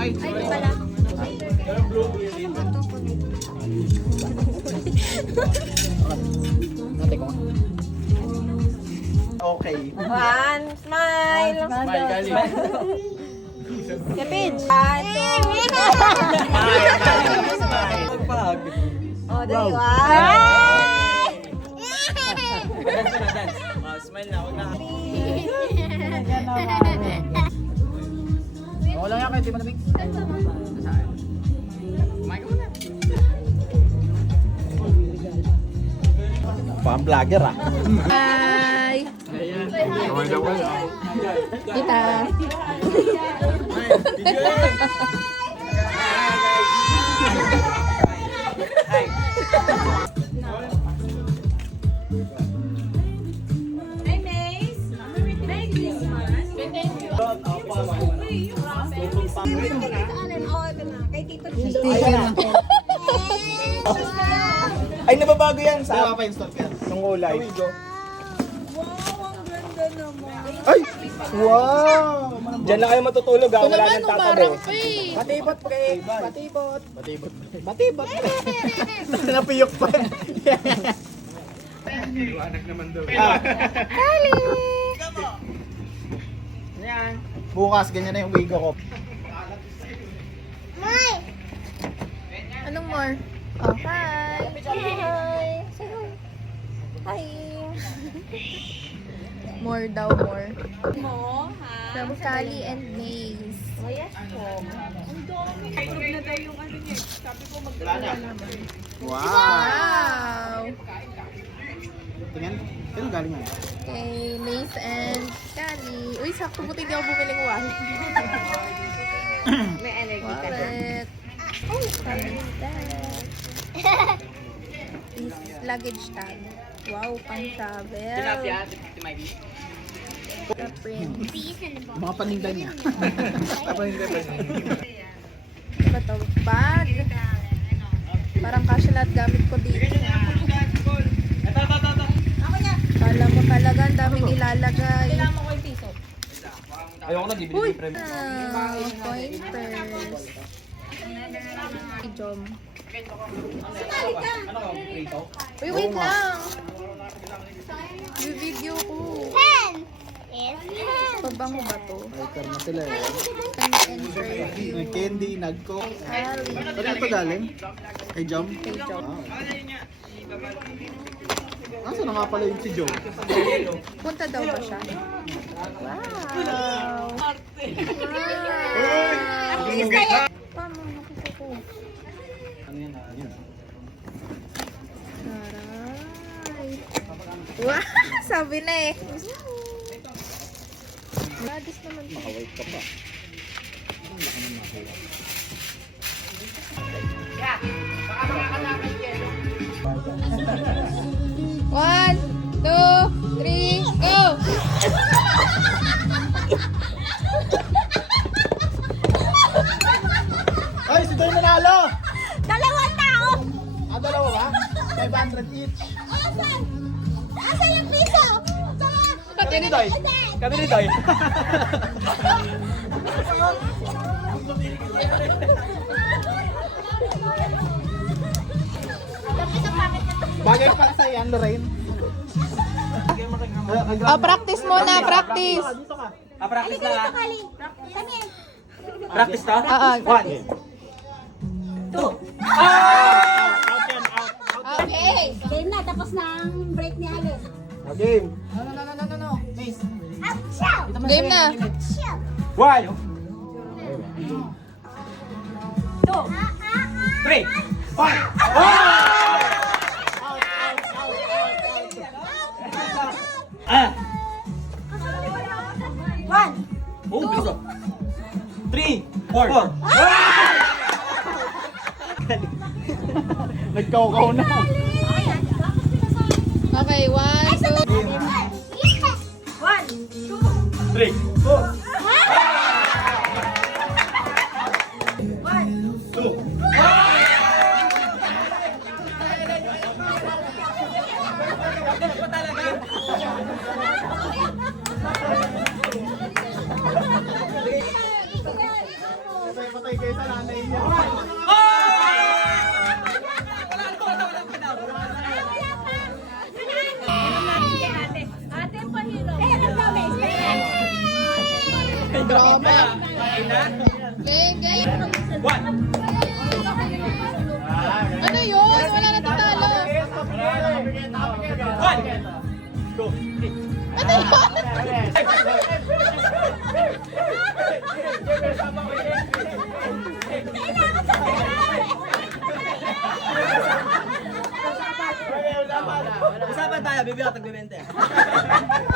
Ay, di pala. Okay. One, smile. Smile, Gali. Kapage. Pag. Oh, dali. One. Dance na, dance. Smile na, huwag na. Okay lang yan, kahit di malamig. Kumain ka muna. Pang vlogger ah. Hi. Kita. Hi, Mace. Merry Christmas. Kay Tito Ay, nababago yan sa pa-install ka. Yung kulay. Wow, ang ganda naman. Ay! Wow! Diyan lang kayo matutulog ha. Wala nang tatabi. Batibot pre. Batibot. Batibot. Batibot pre. Napiyok pa. Liwanag naman daw. Kali. Yan. Bukas, ganyan na yung wigo ko. Anong more? Oh, hi. Hi. Hi. More daw, more. Mo, ha? From Kali and Maze. Oh, yes po. Ang dami. Tulog na daw yung ano niya. Sabi ko magdala naman. Wow! Wow. Tingnan. Sino galing yan? Okay, Maze and Kali. Uy, sakto buti hindi ako bumiling wine. May energy ka na. Wallet. Oh, tag. Is luggage tag. Wow, pang travel. Tilapia, si Mikey. The print. Mga paninda niya. Ano ba to? Bag. Parang kasya lahat gamit ko dito. Kala mo talaga ang daming ilalagay. Kailangan mo ko yung piso. Ayoko na, bibili Uy! ko yung premium. Coin purse. Jom. Ano ka, prito? Uy, wait lang! Yung video ko. Pabango ba to? Writer na sila eh. And perfume. May candy, nagko. Ali. Saan ito galing? Kay Jom? Kay Jom. Nasaan na nga pala yung si Jom? Punta daw ba siya? Wow! Wow! Paano nakuha ko? Ano yan? Yan. Taray! Wow! Sabi na eh. Badis naman to. Makawait ka pa. Ang laki ng nakuha. One, two, three, go! Ay, si Doy nanalo! Dalawang tao! Dalawa ba? 500 each. Asa yung piso? Kami ni Doy. Kami ni Doy. Bagay para sa yan, Lorraine. Oh, practice muna, practice. Dito ka. Practice na. Practice na? One. Two. Okay. Game na, tapos na ang break ni Alice. Game. No. Miss. Game na. One. Two. Three. Ah! One. Oh, bilis oh. 3, 4. Nagkaukaw na. Okay, one, two. 3, 4. patay kayo sa nanay niya. Ate, pahiro. Grabe. Kain na? Game. One. Ano yun? Wala na tatalo. One. Go. Ano yun? Usapan tayo, bibigyan ka tag-20.